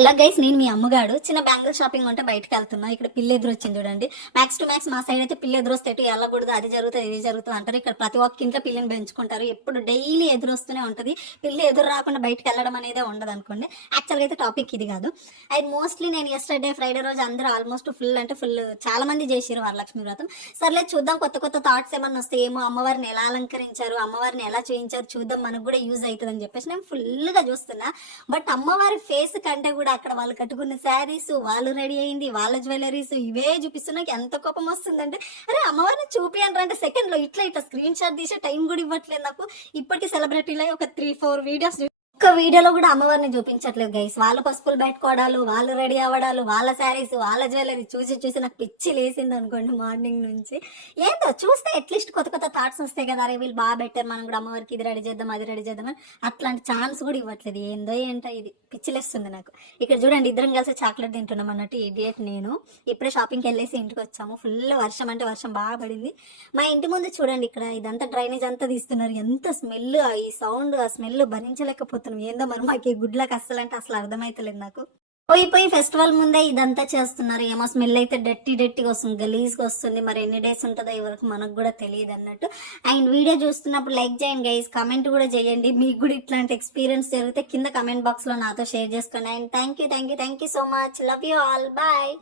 ఎలా గైస్, నేను మీ అమ్మగాడు చిన్న బ్యాంగిల్ షాపింగ్ ఉంటే బయటకు వెళ్తున్నా. ఇక్కడ పిల్లి ఎదురు వచ్చింది చూడండి. మ్యాక్స్ టు మ్యాక్స్ మా సైడ్ అయితే పిల్లి ఎదురు వస్తే వెళ్ళకూడదు, అది జరుగుతుంది ఇది జరుగుతుంది అంటారు. ఇక్కడ ప్రతి ఒక్క ఇంట్లో పిల్లిని పెంచుకుంటారు. ఎప్పుడు డైలీ ఎదురు వస్తూనే ఉంటుంది. పిల్లి ఎదురు రాకుండా బయటకు వెళ్ళడం అనేది ఉండదు అనుకోండి. యాక్చువల్గా అయితే టాపిక్ ఇది కాదు. అది మోస్ట్లీ నేను ఎస్టర్డే ఫ్రైడే రోజు అందరూ ఆల్మోస్ట్ ఫుల్ చాలా మంది చేసారు వరలక్ష్మి వ్రతం. సర్లే చూద్దాం, కొత్త కొత్త థాట్స్ ఏమన్నా వస్తే ఏమో, అమ్మవారిని ఎలా అలంకరించారు, అమ్మవారిని ఎలా చేయించారు చూద్దాం, మనకు కూడా యూజ్ అవుతుంది అని చెప్పేసి నేను ఫుల్గా చూస్తున్నా. బట్ అమ్మవారి ఫేస్ కంటే కూడా అక్కడ వాళ్ళు కట్టుకున్న శారీస్, వాళ్ళు రెడీ అయింది, వాళ్ళ జ్యువెలరీస్ ఇవే చూపిస్తున్నా ఎంత కోపం వస్తుందంటే, అరే అమ్మవారిని చూపియండి అంటే సెకండ్ లో ఇట్లా స్క్రీన్ షాట్ తీసే టైం కూడా ఇవ్వట్లేదు నాకు. ఇప్పటికీ సెలబ్రిటీలో ఒక 3-4 వీడియోస్ ఒక్క వీడియోలో కూడా అమ్మవారిని చూపించట్లేదు గైస్. వాళ్ళ పసుపులు పెట్టుకోవడాలు, వాళ్ళు రెడీ అవ్వడాలు, వాళ్ళ శారీస్, వాళ్ళ జ్యువెలరీ చూసి నాకు పిచ్చి లేసింది అనుకోండి మార్నింగ్ నుంచి. ఏందో చూస్తే అట్లీస్ట్ కొత్త కొత్త థాట్స్ వస్తాయి కదా, అరే వీళ్ళు బాగా పెట్టారు, మనం కూడా అమ్మవారికి ఇది రెడీ చేద్దాం అది రెడీ చేద్దాం అని. అట్లాంటి ఛాన్స్ కూడా ఇవ్వట్లేదు. ఏంటో ఇది పిచ్చిలేస్తుంది నాకు. ఇక్కడ చూడండి, ఇద్దరం కలిసి చాక్లెట్ తింటున్నాం అన్నట్టు ఇడియట్ నేను. ఇప్పుడే షాపింగ్కి వెళ్ళేసి ఇంటికి వచ్చాము. ఫుల్ వర్షం అంటే వర్షం బాగా పడింది. మా ఇంటి ముందు చూడండి, ఇక్కడ ఇదంతా డ్రైనేజ్ అంతా తీస్తున్నారు. ఎంత స్మెల్, ఈ సౌండ్, ఆ స్మెల్ భరించలేకపోతుంది. ఏందో మరి మాకు ఈ గుడ్లకు అస్సలు అంటే అసలు అర్థమైతలేదు నాకు. పోయి ఫెస్టివల్ ముందే ఇదంతా చేస్తున్నారు. ఏమో స్మెల్ అయితే డట్టీగా వస్తుంది, గలీజ్గా వస్తుంది. మరి ఎన్ని డేస్ ఉంటుందో ఇవరకు మనకు కూడా తెలియదు అన్నట్టు. అండ్ వీడియో చూస్తున్నప్పుడు లైక్ చేయండి గైస్, కామెంట్ కూడా చేయండి. మీకు కూడా ఇట్లాంటి ఎక్స్పీరియన్స్ జరిగితే కింద కామెంట్ బాక్స్ లో నాతో షేర్ చేసుకోండి. And thank you so much. Love you all. Bye.